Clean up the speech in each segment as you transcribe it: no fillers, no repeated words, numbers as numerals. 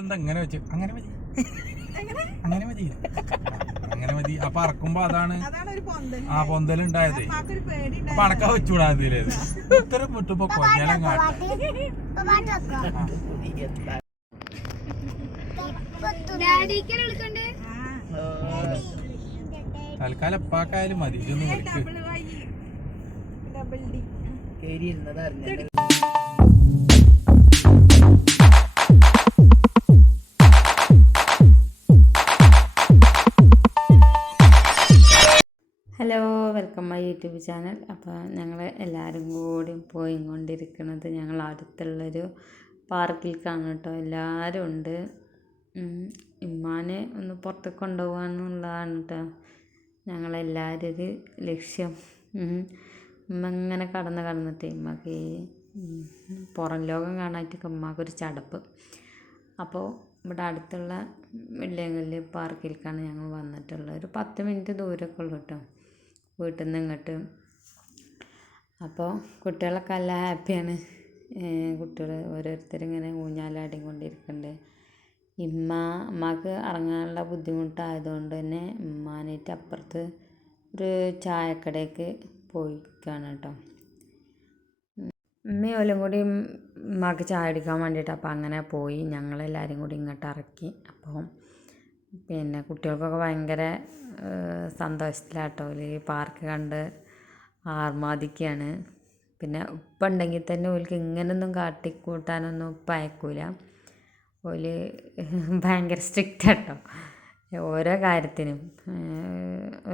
എന്താ അങ്ങനെ വെച്ച് അങ്ങനെ മതി അങ്ങനെ മതി അങ്ങനെ മതി. അപ്പൊ അറക്കുമ്പോ അതാണ് ആ പൊന്തലുണ്ടായത്. അപ്പൊ അണക്കാ വെച്ചുകൂടാതില്ലേ ഇത്തരം വിട്ടുമ്പോ കൊഞ്ഞാലും തൽക്കാലം എപ്പാക്കായാലും മതി. ഇതൊന്നും വിളിക്ക്. Hello, welcome my YouTube channel. അപ്പോൾ ഞങ്ങൾ എല്ലാവരും കൂടി പോയിക്കൊണ്ടിരിക്കുന്നത് ഞങ്ങൾ അടുത്തുള്ളൊരു പാർക്കിലേക്കാണ് കേട്ടോ. എല്ലാവരും ഉണ്ട്. ഇമ്മാനെ ഒന്ന് പുറത്ത് കൊണ്ടുപോകാമെന്നുള്ളതാണ് കേട്ടോ ഞങ്ങളെല്ലാവരും ഒരു ലക്ഷ്യം. ഉമ്മ ഇങ്ങനെ കടന്നിട്ട് ഇമ്മക്ക് പുറം ലോകം കാണാനായിട്ടൊക്കെ ഉമ്മാക്കൊരു ചടപ്പ്. അപ്പോൾ ഇവിടെ അടുത്തുള്ള വെള്ളിയങ്കല്ല് പാർക്കിലേക്കാണ് ഞങ്ങൾ വന്നിട്ടുള്ളത്. ഒരു 10 മിനിറ്റ് ദൂരമൊക്കെ ഉള്ളൂ കേട്ടോ വീട്ടിൽ നിന്ന് ഇങ്ങോട്ട്. അപ്പോൾ കുട്ടികളൊക്കെ നല്ല ഹാപ്പിയാണ്. കുട്ടികൾ ഓരോരുത്തരിങ്ങനെ ഊഞ്ഞാലാടിയും കൊണ്ടിരിക്കുന്നുണ്ട്. ഉമ്മാക്ക് ഇറങ്ങാനുള്ള ബുദ്ധിമുട്ടായതുകൊണ്ട് തന്നെ ഉമ്മാനായിട്ട് അപ്പുറത്ത് ഒരു ചായക്കടയ്ക്ക് പോയിക്കാണ് കേട്ടോ. ഉമ്മയോലും കൂടി ഉമ്മാക്ക് ചായ അടിക്കാൻ വേണ്ടിയിട്ട് അപ്പോൾ അങ്ങനെ പോയി. ഞങ്ങളെല്ലാവരും കൂടി ഇങ്ങോട്ട് ഇറക്കി. അപ്പോൾ പിന്നെ കുട്ടികൾക്കൊക്കെ ഭയങ്കര സന്തോഷത്തിലാട്ടോ. ഈ പാർക്ക് കണ്ട് ആർമാദിക്കുകയാണ്. പിന്നെ ഉപ്പ ഉണ്ടെങ്കിൽ തന്നെ ഓൽക്ക് ഇങ്ങനൊന്നും കാട്ടിക്കൂട്ടാനൊന്നും ഉപ്പ അയക്കൂല. ഓല് ഭയങ്കര സ്ട്രിക്റ്റ് ആട്ടോ ഓരോ കാര്യത്തിനും.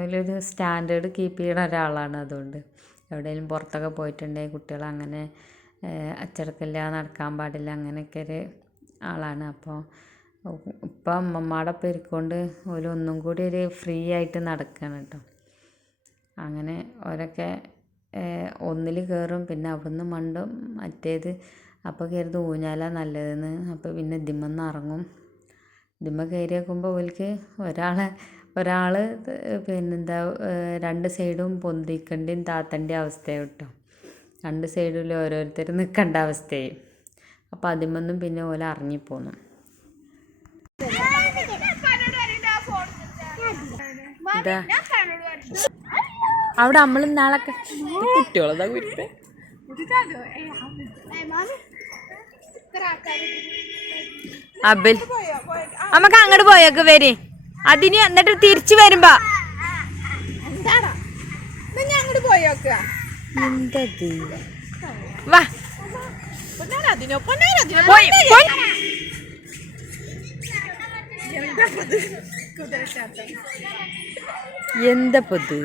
ഓലൊരു സ്റ്റാൻഡേർഡ് കീപ്പ് ചെയ്യുന്ന ഒരാളാണ്. അതുകൊണ്ട് എവിടെയെങ്കിലും പുറത്തൊക്കെ പോയിട്ടുണ്ടെങ്കിൽ കുട്ടികൾ അങ്ങനെ അച്ചടക്കമില്ല, നടക്കാൻ പാടില്ല, അങ്ങനെയൊക്കെ ഒരു ആളാണ്. അപ്പോൾ ഇപ്പം അമ്മമ്മയുടെ ഒപ്പം ഇരിക്കൊണ്ട് ഓല് ഒന്നും കൂടി ഒരു ഫ്രീ ആയിട്ട് നടക്കുകയാണ് കേട്ടോ. അങ്ങനെ ഓരൊക്കെ ഒന്നിൽ കയറും, പിന്നെ അവിടുന്ന് മണ്ടും മറ്റേത്. അപ്പോൾ കയറുന്നത് ഊഞ്ഞാല നല്ലതെന്ന്. അപ്പോൾ പിന്നെ ഇതിമ്മന്ന് ഇറങ്ങും. ഇതിമ്മ കയറി വെക്കുമ്പോൾ ഓൽക്ക് ഒരാൾ പിന്നെന്താ 2 സൈഡും പൊന്തിക്കേണ്ടിയും താത്തേണ്ട അവസ്ഥയാണ് കേട്ടോ. 2 സൈഡിൽ ഓരോരുത്തർ നിൽക്കേണ്ട അവസ്ഥയായി. അപ്പോൾ അതിമൊന്നും പിന്നെ ഓല ഇറങ്ങിപ്പോന്നു. ഇതാ അവിടെ നമ്മൾ ഇന്നാളൊക്കെ കുട്ടികളതാ കുരിപ്പേ അബിൽ നമുക്ക് അങ്ങോട്ട് പോയൊക്കെ വരി. അതിന് എന്നിട്ട് തിരിച്ചു വരുമ്പോ വാ എന്തപ്പത്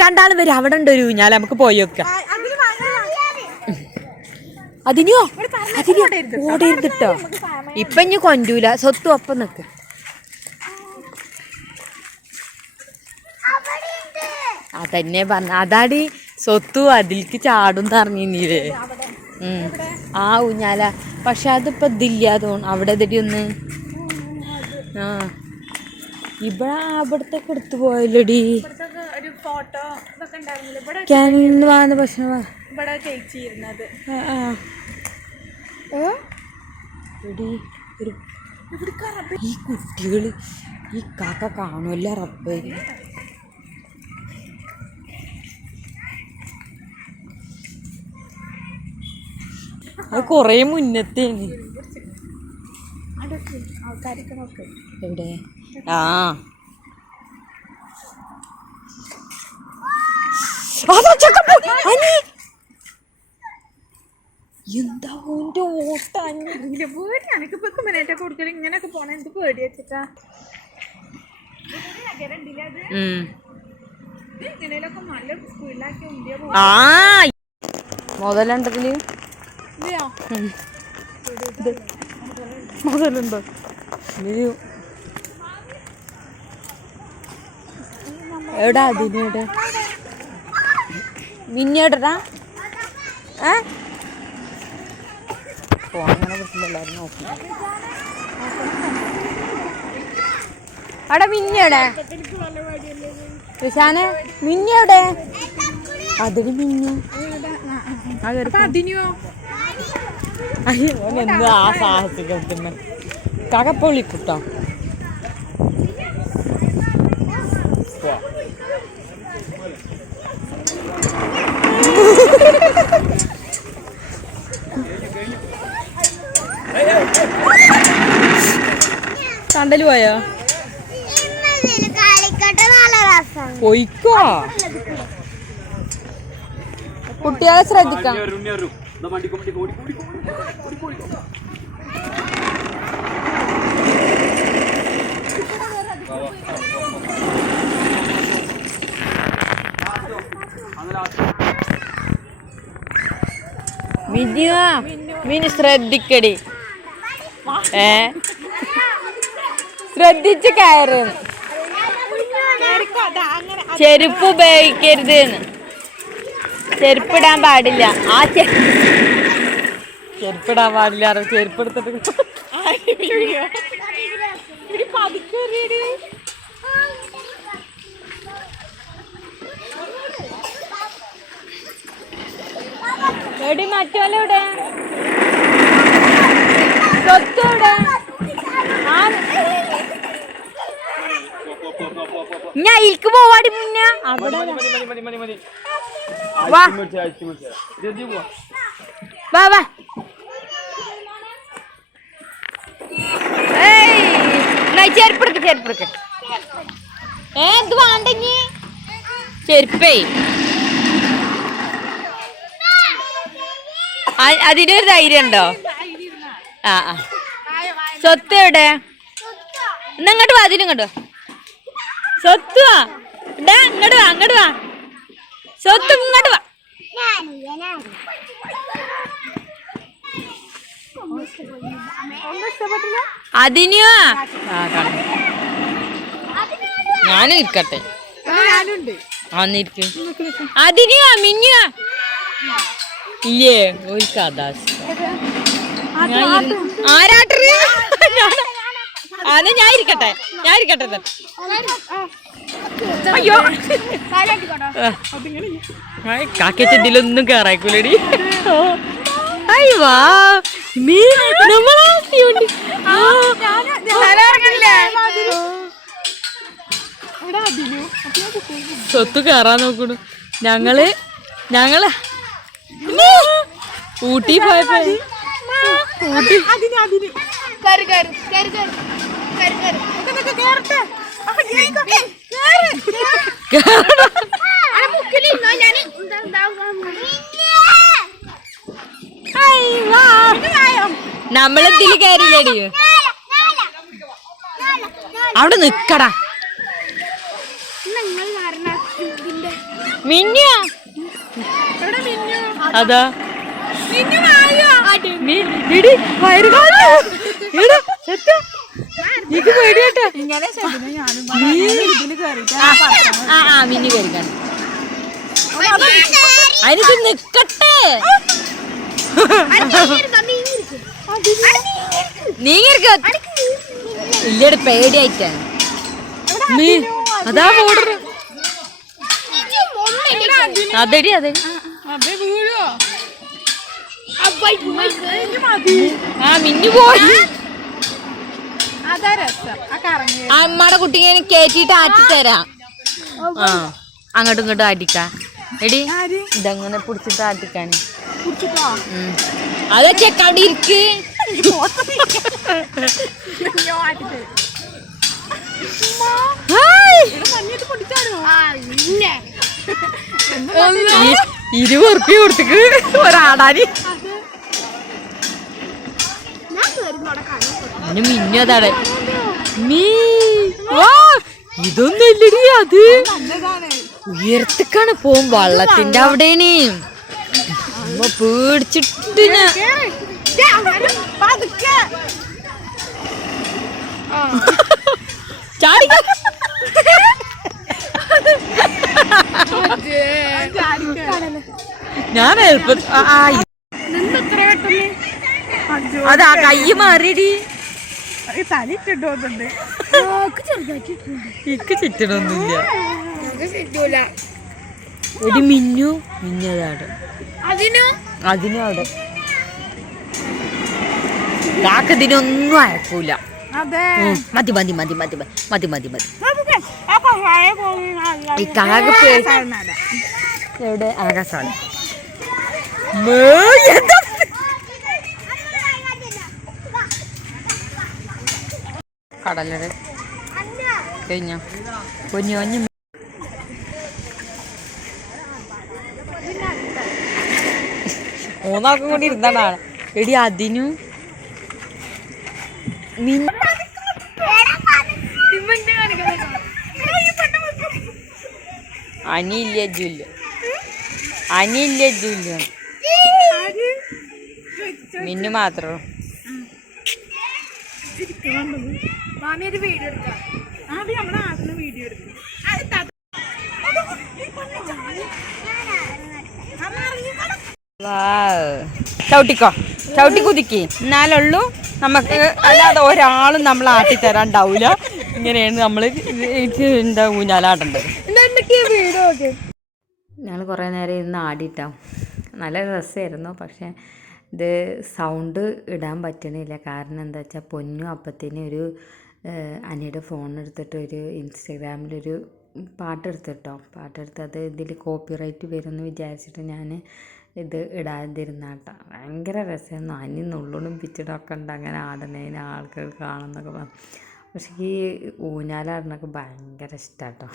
രണ്ടാളും വരും. അവിടെ ഉണ്ട് ഒരു ഊഞ്ഞാൽ, നമുക്ക് പോയി വെക്കാം. അതിനോ ഓടരുതിട്ടോ. ഇപ്പൊ ഇനി കൊണ്ടൂല, സ്വത്തും ഒപ്പം നിക്ക്. അതന്നെ പറഞ്ഞ അതാടി സ്വത്തു അതിലേക്ക് ചാടും പറഞ്ഞില്ലേ. ആ ഊഞ്ഞാല. പക്ഷെ അതിപ്പോ ഇതില്ല തോന്നുന്നു. അവിടെ ഇതിടി ഒന്ന് അവിടത്തേക്ക് എടുത്തു പോയല്ലോടി. വാങ്ങുന്ന ഭക്ഷണം ഈ കുട്ടികള് ഈ കാക്ക കാണുമല്ല റബ്ബേ. അത് കൊറേ മുന്നത്തേന്. എവിടെ എന്താ ഓന്റെ ഓട്ടം. ഇങ്ങനെയൊക്കെ പോണ എന്ത് പേടി വെച്ചിട്ടാ. മുതലുണ്ടതില് മുതലുണ്ടോ എവിടാ അതിനോട് മിന്നേടാ അങ്ങനെ പറ്റില്ല. എല്ലാവരും നോക്കണം. അവിടെ മിഞ്ഞവിടെ റിസാനെ മിഞ്ഞവിടെ അതിന് മിഞ്ഞു എന്ത് ആ സാഹസികത്തിന് കകപ്പൊളിക്കുട്ടോ കണ്ടല് പോയോ പോയിക്കോ കുട്ടികളെ ശ്രദ്ധിക്കാം മിനി ശ്രദ്ധിക്കടി ശ്രദ്ധിച്ച് കയറുന്നു ചെരുപ്പ് ഉപയോഗിക്കരുത് ചെരുപ്പിടാൻ പാടില്ല ആ ചെരുപ്പിടാൻ പാടില്ല ചെരുപ്പ് എടുത്തിട്ട് എടി മറ്റോലെവിടെ സ്വത്തോടെ ഞാൻ ഇൽക്ക് പോവാടി മുന്നേ വാ വാ വാ ചെരുപ്പെടുക്ക് ചെരുപ്പെടുക്ക് എന്ത് വേണ്ടെങ്കി ചെരുപ്പേ അതിനൊരു ധൈര്യം ഉണ്ടോ ആ ആ സ്വത്ത് എവിടെ ഇങ്ങോട്ട് വാ അതിനിങ്ങോട്ട് സ്വത്ത് വാ ഇങ്ങോട്ട് വാ അങ്ങോട്ട് വാ സ്വത്ത് ഇങ്ങോട്ട് വാ അതിനോ ഞാനും ഇരിക്കട്ടെ അതിനോ മിന്നുവാ ഇല്ലേ ഒരു കഥ ആരാട്ടറിയ ഞാൻ ഇരിക്കട്ടെ അയ്യോ കാക്കച്ചെന്തിലൊന്നും കേറായിക്കൂലടി അയ്യോ സ്വത്ത് കേറാൻ നോക്കണു ഞങ്ങള് ഊട്ടി പോയപ്പോ നമ്മളെന്തില് കയറില്ലേടി അവിടെ നിക്കടാ മിന്നു അതാ മിന്നു കയറിക്കാൻ അതിന് നിക്കട്ടെ നീങ്ങിരിക്ക ഇല്ലയുടെ പേടിയായിട്ടാണ് അതാ ഓർഡർ അതെടി അതെടി ആ മിന്നു പോയി അമ്മയുടെ കുട്ടിയെ കേറ്റിട്ട് ആറ്റി തരാം ആ അങ്ങോട്ടും ഇങ്ങോട്ടും ആറ്റിക്കാ എടി ഇതങ്ങനെ പിടിച്ചിട്ട് ആറ്റിക്കാൻ അതെ ചെക്ക് അവിടെ ഇരിക്ക് ₹20 കൊടുത്തിക്ക് ഒരാടാനി മിന്നു അതാടെ ഇതൊന്നും ഇല്ലടി അത് ഉയർത്തിക്കാണ് പോവും വള്ളത്തിന്റെ അവിടെയാണ് പേടിച്ചിട്ട് ചാടി ഞാൻ അതാ കയ്യ് മാറിയടി തലിട്ടുണ്ടോന്നുണ്ട് ഇക്ക് ചുറ്റണൊന്നുമില്ല. എടി മിന്നു മിന്നതാണ് അതിനും അവിടെ കാക്കതിനൊന്നും അയക്കൂല. മതി മതി മതി മതി മതി മതി മതി. ഈ കാക എവിടെ ആകാശമാണ് കടലര കഴിഞ്ഞോ പൊഞ്ഞോഞ്ഞ് മൂന്നാൾക്കും കൂടി ഇരുന്നാണ്. എടി അതിനും അനിയില്ല ജൂല്ല അനിയില്ല ജൂല്ല മിന്നു മാത്രമേ ചവിട്ടിക്കോ ചവിട്ടി കുതിക്കി എന്നാലുള്ളൂ നമുക്ക്. അല്ലാതെ ഒരാളും നമ്മൾ ആട്ടിത്തരാണ്ടാവൂല. ഇങ്ങനെയാണ് നമ്മൾ എന്താ ഊഞ്ഞാലാടേണ്ടത്. ഞങ്ങൾ കുറേ നേരം ഇരുന്ന് ആടിയിട്ടാവും. നല്ല രസമായിരുന്നു. പക്ഷേ ഇത് സൗണ്ട് ഇടാൻ പറ്റണില്ല. കാരണം എന്താ വെച്ചാൽ പൊന്നു അപ്പത്തിന് ഒരു അനിയുടെ ഫോണെടുത്തിട്ട് ഒരു ഇൻസ്റ്റഗ്രാമിലൊരു പാട്ടെടുത്തിട്ടോ. പാട്ടെടുത്ത് അത് ഇതിൽ കോപ്പിറൈറ്റ് വരുമെന്ന് വിചാരിച്ചിട്ട് ഞാൻ ഇത് ഇടാതിരുന്നാട്ടോ. ഭയങ്കര രസമായിരുന്നു. അനി നുള്ളണും പിച്ചിടൊക്കെ ഉണ്ട് അങ്ങനെ ആടണേന് ആൾക്കാർ കാണുന്നൊക്കെ പറഞ്ഞു. പക്ഷേ ഈ ഊഞ്ഞാലാടണൊക്കെ ഭയങ്കര ഇഷ്ടാട്ടോ.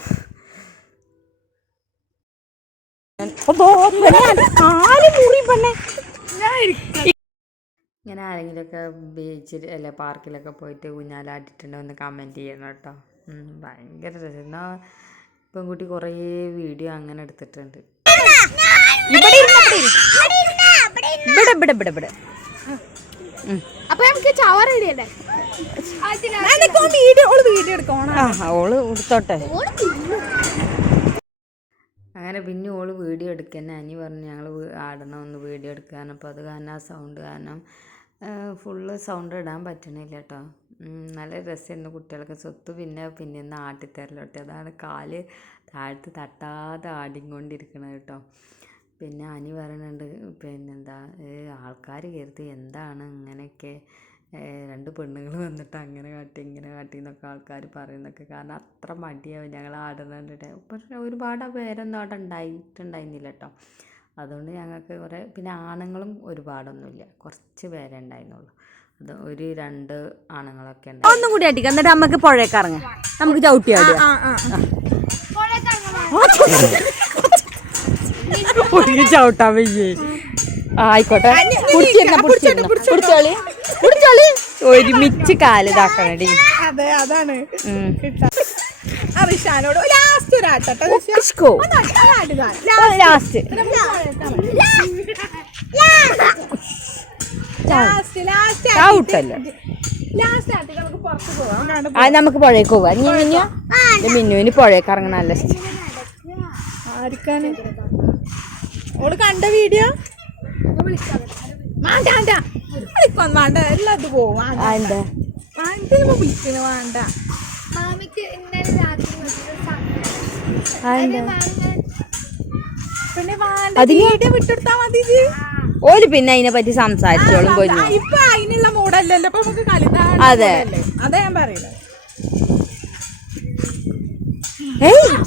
ഇങ്ങനെ ആരെങ്കിലുമൊക്കെ ബീച്ചിൽ അല്ല പാർക്കിലൊക്കെ പോയിട്ട് ഊഞ്ഞാലാടിയിട്ടുണ്ടോ എന്ന് കമൻറ്റ് ചെയ്യണം കേട്ടോ. ഭയങ്കര രസം. എന്നാൽ പെൺകുട്ടി കുറേ വീഡിയോ അങ്ങനെ എടുത്തിട്ടുണ്ട്. ഓള് എടുത്തോട്ടെ. അങ്ങനെ പിന്നെ ഓള് വീഡിയോ എടുക്കാൻ അനി പറഞ്ഞു ഞങ്ങൾ ആടണം ഒന്ന് വീഡിയോ എടുക്കാൻ. അപ്പോൾ അത് കാരണം ആ സൗണ്ട് കാരണം ഫുള്ള് സൗണ്ട് ഇടാൻ പറ്റണില്ല കേട്ടോ. നല്ല രസമായിരുന്നു. കുട്ടികൾക്ക് സ്വത്ത് പിന്നെ ഒന്ന് ആട്ടിത്തരലോട്ടെ. അതാണ് കാല് താഴത്ത് തട്ടാതെ ആടിക്കൊണ്ടിരിക്കണത് കേട്ടോ. പിന്നെ അനി പറയുന്നുണ്ട് പിന്നെന്താ ആൾക്കാർ കരുതി എന്താണ് ഇങ്ങനെയൊക്കെ രണ്ട് പെണ്ണുങ്ങൾ വന്നിട്ട് അങ്ങനെ കാട്ടി ഇങ്ങനെ കാട്ടി എന്നൊക്കെ ആൾക്കാർ പറയുന്നൊക്കെ. കാരണം അത്ര മടിയാവും ഞങ്ങൾ ആടുന്നുണ്ട്. പക്ഷേ ഒരുപാട് പേരൊന്നും അവിടെ ഉണ്ടായിട്ടുണ്ടായിരുന്നില്ല കേട്ടോ. അതുകൊണ്ട് ഞങ്ങൾക്ക് കുറേ പിന്നെ ആണുങ്ങളും ഒരുപാടൊന്നുമില്ല, കുറച്ച് പേരേ ഉണ്ടായിരുന്നുള്ളൂ. അത് ഒരു 2 ആണുങ്ങളൊക്കെ ഉണ്ട്. ഒന്നും കൂടി അടിക്കാം എന്നിട്ട് നമുക്ക് പുഴയൊക്കെ ഇറങ്ങാം. നമുക്ക് ചവിട്ടിയാടിയോ ചവിട്ടാൻ വയ്യേ. ആയിക്കോട്ടെ പിടിച്ചോളി ഒരുമിച്ച് കാല് ഇതാക്കണടി. അതെ അതാണ് നമുക്ക് പുഴയ്ക്ക് പോവാ. മിന്നുവിന് പുഴയ്ക്ക് ഇറങ്ങണ നല്ല ഇഷ്ടം. ആർക്കാണ് ഓള് കണ്ട വീഡിയോ വേണ്ട എല്ലാത്തും പോവും വേണ്ട പിന്നെ വീഡിയോ വിട്ടെടുത്താ മതി. ഓല് പിന്നെ അതിനെ പറ്റി സംസാരിച്ചോളും. ഇപ്പൊ അതിനുള്ള മൂടല്ലല്ലോ ഇപ്പൊ നമുക്ക് കളി. അതെ അതാ ഞാൻ പറയുന്നത്.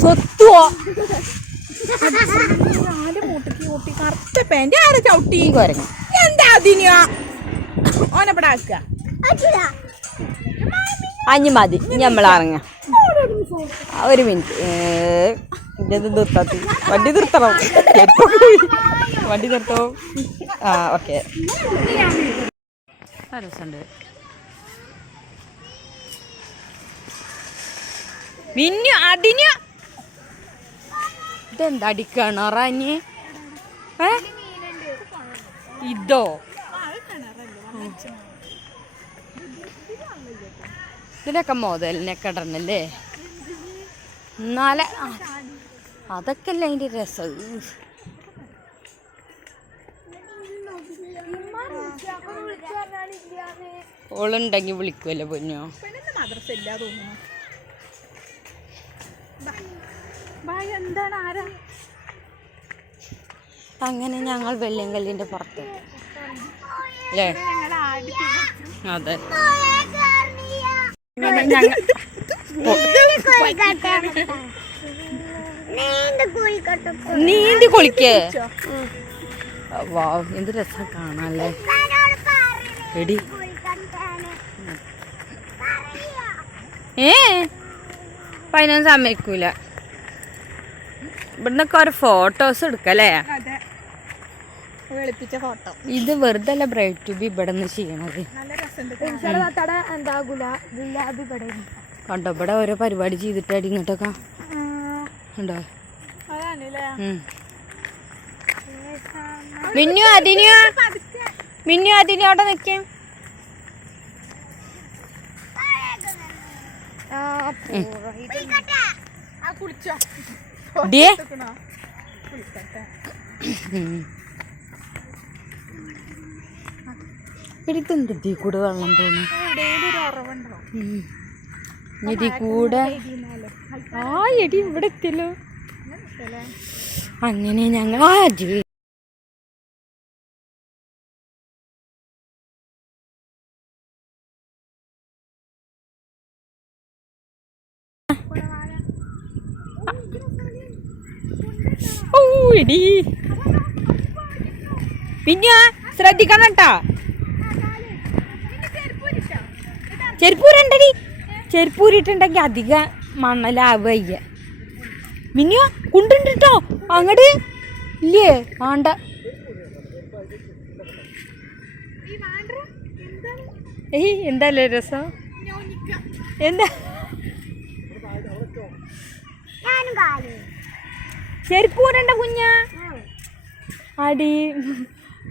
സ്വത്തുവോ മൂട്ടി കറുത്ത പാന്റ് ആരെ ചവിട്ടി എന്താ അതിനാ ഓനെപ്പടെ ആക്കുക. അഞ്ഞു മതി നമ്മളിറങ്ങ. ഒരു മിനിറ്റ് നിർത്താത്തി വണ്ടി നിർത്തണം. വണ്ടി നിർത്തോ. ആ ഓക്കെ. രസമുണ്ട്. മിന്നു അതിന് ഇതെന്താ അടിക്കണോ റാഞ്ഞ് ഇതോ ഇതിലൊക്കെ മുതലിനൊക്കെ ഇടണല്ലേ എന്നാലേ അതൊക്കെ അല്ലേ അതിൻ്റെ രസം. ഓളുണ്ടെങ്കി വിളിക്കുമല്ലോ പൊന്നോ. മദ്രസ ഇല്ല തോന്നുന്നു. എന്താണ് ആരാ? അങ്ങനെ ഞങ്ങൾ വെള്ളിയങ്കല്ലിന്റെ പുറത്ത് അല്ലേ? അതെ. നീന്തി കുളിക്കേ? വാ, എന്ത് രസം കാണാല്ലേ. എടി പതിനൊന്നും സമ്മതിക്കൂല. ഇവിടുന്നൊക്കെ ഒരു ഫോട്ടോസ് എടുക്കല്ലേ. ഫോട്ടോ ഇത് വെറുതെ അല്ല ബ്രൈറ്റ് ടു ബി ഇവിടെ നിന്ന് ചെയ്യണത്. കണ്ടോ ഇവിടെ ഓരോ പരിപാടി ചെയ്തിട്ടാടി ഇങ്ങോട്ടൊക്കെ ഉണ്ടോ. മിന്നു അതിന് അവിടെ നിൽക്കാം. എടുത്തെന്ത് ഇതിൽ കൂടെ വെള്ളം തോന്നി. ഇതിൽ കൂടെ ആ എടി ഇവിടെ എത്തില്ലോ. അങ്ങനെ ഞങ്ങൾ എടി പിന്നെ ശ്രദ്ധിക്കണം കേട്ടാ. ചെരുപ്പൂരണ്ടടി. ചെരുപ്പൂരിട്ടുണ്ടെങ്കിൽ അധികം മണ്ണലാവുക. മിനിയോ കുണ്ടുണ്ട് കേട്ടോ അങ്ങട് ഇല്ലേ വേണ്ട. ഏയ് എന്താല്ലേ രസം. എന്താ ചെരുപ്പൂരണ്ട കുഞ്ഞ അടി.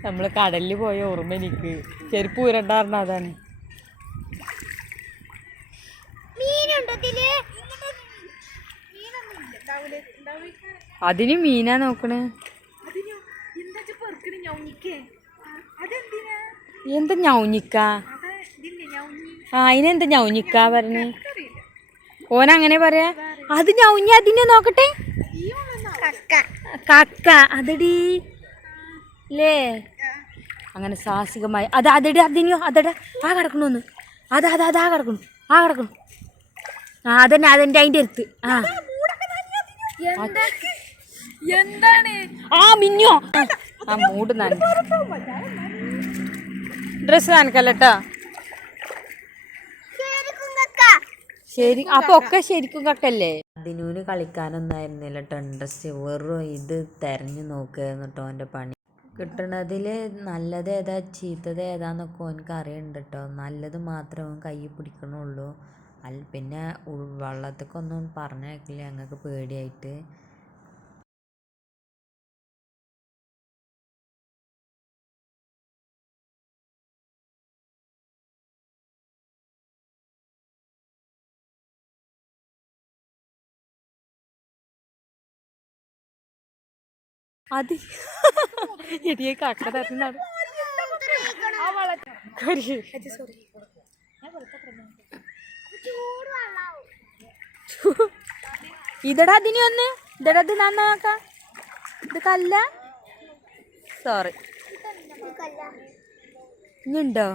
നമ്മള് കടലിൽ പോയ ഓർമ്മ എനിക്ക്. ചെരുപ്പൂരണ്ടാർന്ന അതാണ്. അതിന് മീനാ നോക്കണേ. എന്താ ഞൗഞ്ഞിക്ക? അതിനെന്താ ഞൗഞ്ഞിക്ക പറഞ്ഞേ? ഓനങ്ങനെ പറയാ. അത് ഞൗഞ്ഞ അതിനെ നോക്കട്ടെ. കക്ക അതടി ലേ. അങ്ങനെ സാഹസികമായി അത് അതടി അതിനെയോ അതടാ ആ കിടക്കണോന്ന്. അതാ കിടക്കണു അതന്നെ അതിൻ്റെ അടുത്ത്. എന്താണ് മിന്നോ മൂട് നന ഡ്രസ് നനക്കല്ലട്ടാ. ശരി അപ്പൊ ഒക്കെ ശരിക്കും കക്കല്ലേ. അതിനൂന് കളിക്കാനൊന്നും ആയിരുന്നില്ല കേട്ടോ ഇൻട്രസ്റ്റ്. വെറും ഇത് തെരഞ്ഞു നോക്കുകയായിരുന്നു കേട്ടോ അവൻ്റെ പണി. കിട്ടണതിൽ നല്ലത് ഏതാ ചീത്തത് ഏതാന്നൊക്കെ ഓനക്ക് അറിയുന്നുണ്ട് കേട്ടോ. നല്ലത് മാത്രമേ അവൻ കൈ പിടിക്കണുള്ളൂ. പിന്നെ വെള്ളത്തേക്കൊന്നും പറഞ്ഞേക്കില്ല ഞങ്ങൾക്ക് പേടിയായിട്ട്. അത് എടിയെ കക്ക തരുന്നാണ്. ഇതടാ അതിനെ ഒന്ന് ഇതടാ ഇത് നന്നാക്ക. ഇത് കല്ല. സോറി ഇനിയുണ്ടോ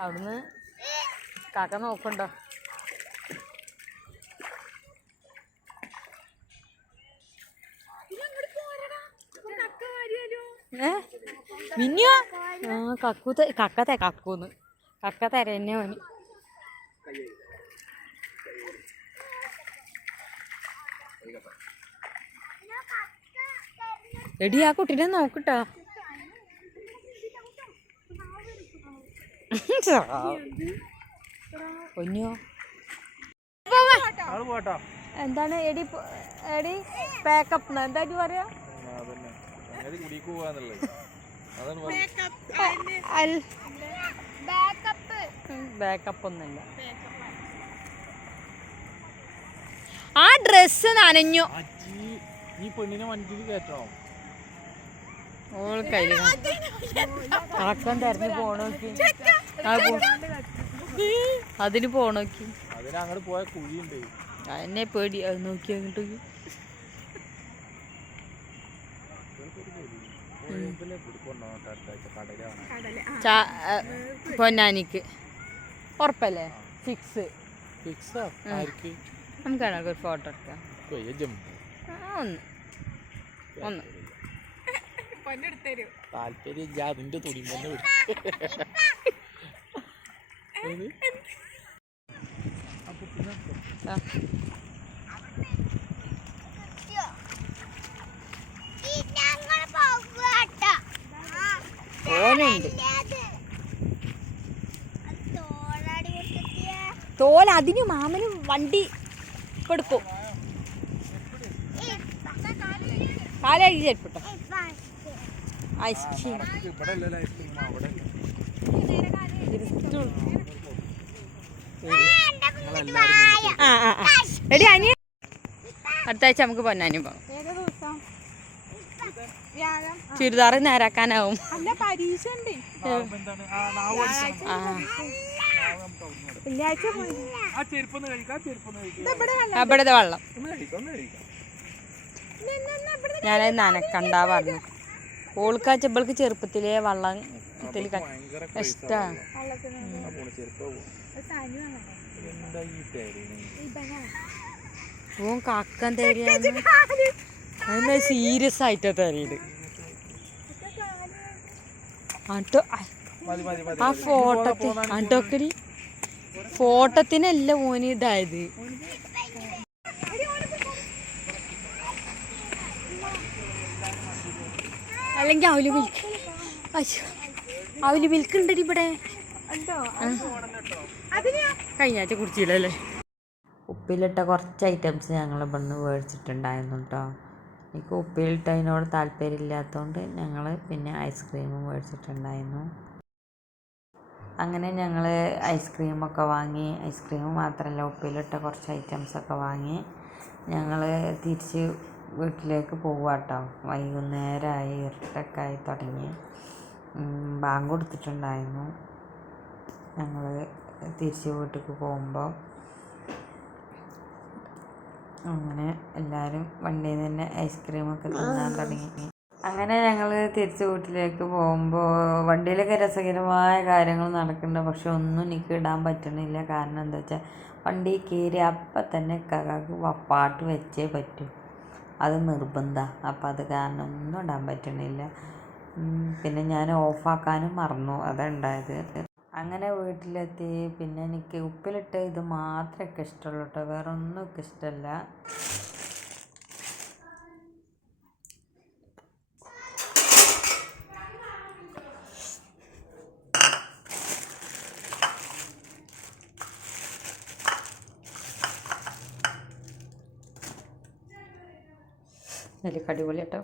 അവിടുന്ന് കാക്ക നോക്കണ്ടോ? മിന്നിയോ കക്കൂന്ന് കക്ക തരന്നെ പണി. എടി ആ കുട്ടീനെ നോക്കട്ടോ. പൊന്നോ എന്താണ് എടി എടി പാക്കപ്പ് എന്തായിട്ട് പറയാ? ബാക്കപ്പ് ഒന്നല്ല. ആ ഡ്രസ് നനഞ്ഞു. ഓള് കയ്യില് ആക്കാൻ തെരഞ്ഞു പോണോക്കി അതിന് പോണോക്കി അങ്ങോട്ട് പോയ കുഴിയുണ്ട്. എന്നെ പേടി അത് നോക്കി അങ്ങോട്ട് പൊന്നാനിക്ക് ഉറപ്പല്ലേ? ഫിക്സ് നമുക്കാണ് ഒരു ഫോട്ടോ എടുക്കാം. ഒന്ന് താല്പര്യം അതിന്റെ തുണി ഓനുണ്ട് തോൽ. അതിന് മാമന് വണ്ടി കൊടുക്കും. കാലഴി ചെരുപ്പിട്ടോ. ഐസ്ക്രീം എടി അനി അടുത്ത ആഴ്ച നമുക്ക് പൊന്നാനി പോകാം. ചുരിദാർ നേരാക്കാനാവും. അവിടെ വെള്ളം ഞാനത് നനക്കണ്ടാ പറഞ്ഞു. ഓൾക്കാച്ചപ്പൾക്ക് ചെറുപ്പത്തിലെ വെള്ളം ഇഷ്ടാണ്. ഓൻ കാക്കാൻ തരികയാണ്. അതെന്നാ സീരിയസ് ആയിട്ടാ തരിയത്. ആ ഫോട്ടോക്കടി ഫോട്ടത്തിനല്ല ഓന് ഇതായത്. അല്ലെങ്കിൽ അവല് വിൽക്കുന്നുണ്ടടി ഇവിടെ. കഴിഞ്ഞാഴ്ച കുടിച്ചില്ലല്ലേ. ഉപ്പിലിട്ട കുറച്ച് ഐറ്റംസ് ഞങ്ങൾ ഇവിടുന്ന് മേടിച്ചിട്ടുണ്ടായിരുന്നു കേട്ടോ. എനിക്ക് ഉപ്പിലിട്ട അതിനോട് താല്പര്യമില്ലാത്തതുകൊണ്ട് ഞങ്ങൾ പിന്നെ ഐസ്ക്രീമും മേടിച്ചിട്ടുണ്ടായിരുന്നു. അങ്ങനെ ഞങ്ങൾ ഐസ്ക്രീമൊക്കെ വാങ്ങി. ഐസ്ക്രീം മാത്രമല്ല ഉപ്പിലിട്ട കുറച്ച് ഐറ്റംസൊക്കെ വാങ്ങി ഞങ്ങൾ തിരിച്ച് വീട്ടിലേക്ക് പോവുക കേട്ടോ. വൈകുന്നേരമായി, ഇരുട്ടൊക്കെ ആയി തുടങ്ങി. ബാങ്ക് കൊടുത്തിട്ടുണ്ടായിരുന്നു. ഞങ്ങൾ തിരിച്ച് വീട്ടിലേക്ക് പോകുമ്പോൾ അങ്ങനെ എല്ലാവരും വണ്ടിയിൽ നിന്ന് തന്നെ ഐസ്ക്രീമൊക്കെ തിന്നാൻ തുടങ്ങി. അങ്ങനെ ഞങ്ങൾ തിരിച്ച് വീട്ടിലേക്ക് പോകുമ്പോൾ വണ്ടിയിലൊക്കെ രസകരമായ കാര്യങ്ങൾ നടക്കുന്നുണ്ട്. പക്ഷെ ഒന്നും എനിക്ക് ഇടാൻ പറ്റണില്ല. കാരണം എന്താ വെച്ചാൽ വണ്ടി കയറി അപ്പം തന്നെ കകാക്ക് പാട്ട് വെച്ചേ പറ്റൂ. അത് നിർബന്ധമാണ്. അപ്പം അത് കാരണം ഒന്നും ഇടാൻ പറ്റണില്ല. പിന്നെ ഞാൻ ഓഫാക്കാനും മറന്നു. അതുണ്ടായത്. അങ്ങനെ വീട്ടിലെത്തി. പിന്നെ എനിക്ക് ഉപ്പിലിട്ട് ഇത് മാത്രമേ ഇഷ്ടമുള്ളൂ കേട്ടോ. വേറെ ഒന്നും എനിക്ക് ഇഷ്ടമല്ല. നെല്ലിക്ക അടിപൊളി കേട്ടോ.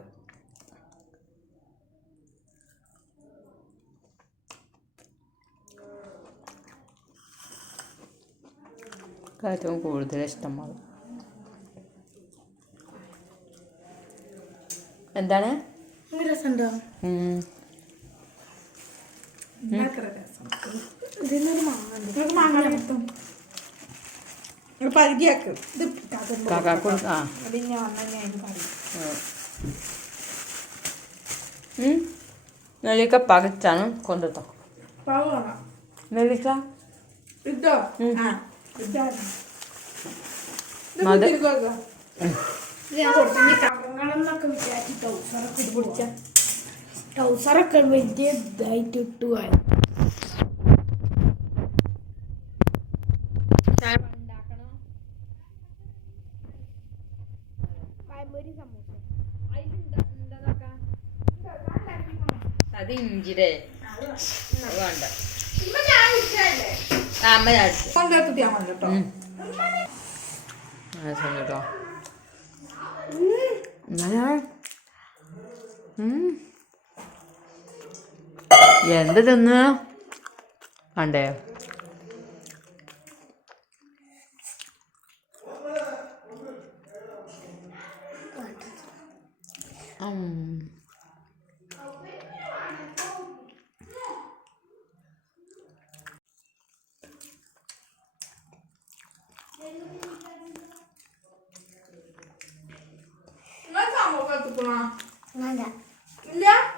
ഏറ്റവും കൂടുതൽ ഇഷ്ടമാണ്. എന്താണ് രസമുണ്ടോ? നെല്ലിക്ക പകച്ചാണ് കൊണ്ടുട്ടോ. നെല്ലിക്ക ടൗസറൊക്കെ വലിയ ഇതായിട്ട് ഇട്ടു. അത് ഇഞ്ചിയുടെ വേണ്ട. അമ്മ കേട്ടോ. എന്ത് തിന്ന് കണ്ടേ?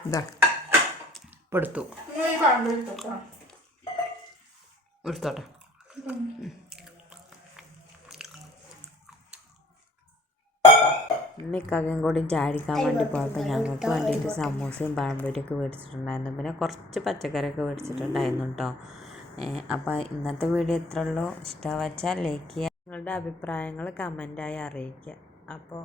ഇതാ എടുത്തു എടുത്തോട്ടെ. മിക്കകയും കൂടി ചാടിക്കാൻ വേണ്ടി പോയപ്പോൾ ഞങ്ങൾക്ക് വേണ്ടിയിട്ട് സമൂസയും പഴംപൊരിയൊക്കെ മേടിച്ചിട്ടുണ്ടായിരുന്നു. പിന്നെ കുറച്ച് പച്ചക്കറിയൊക്കെ മേടിച്ചിട്ടുണ്ടായിരുന്നു കേട്ടോ. അപ്പോൾ ഇന്നത്തെ വീഡിയോ ഇത്രേ ഉള്ളൂ. ഇഷ്ടം വെച്ചാൽ ലൈക്ക് ചെയ്യുക, നിങ്ങളുടെ അഭിപ്രായങ്ങൾ കമൻറ്റായി അറിയിക്കുക. അപ്പോൾ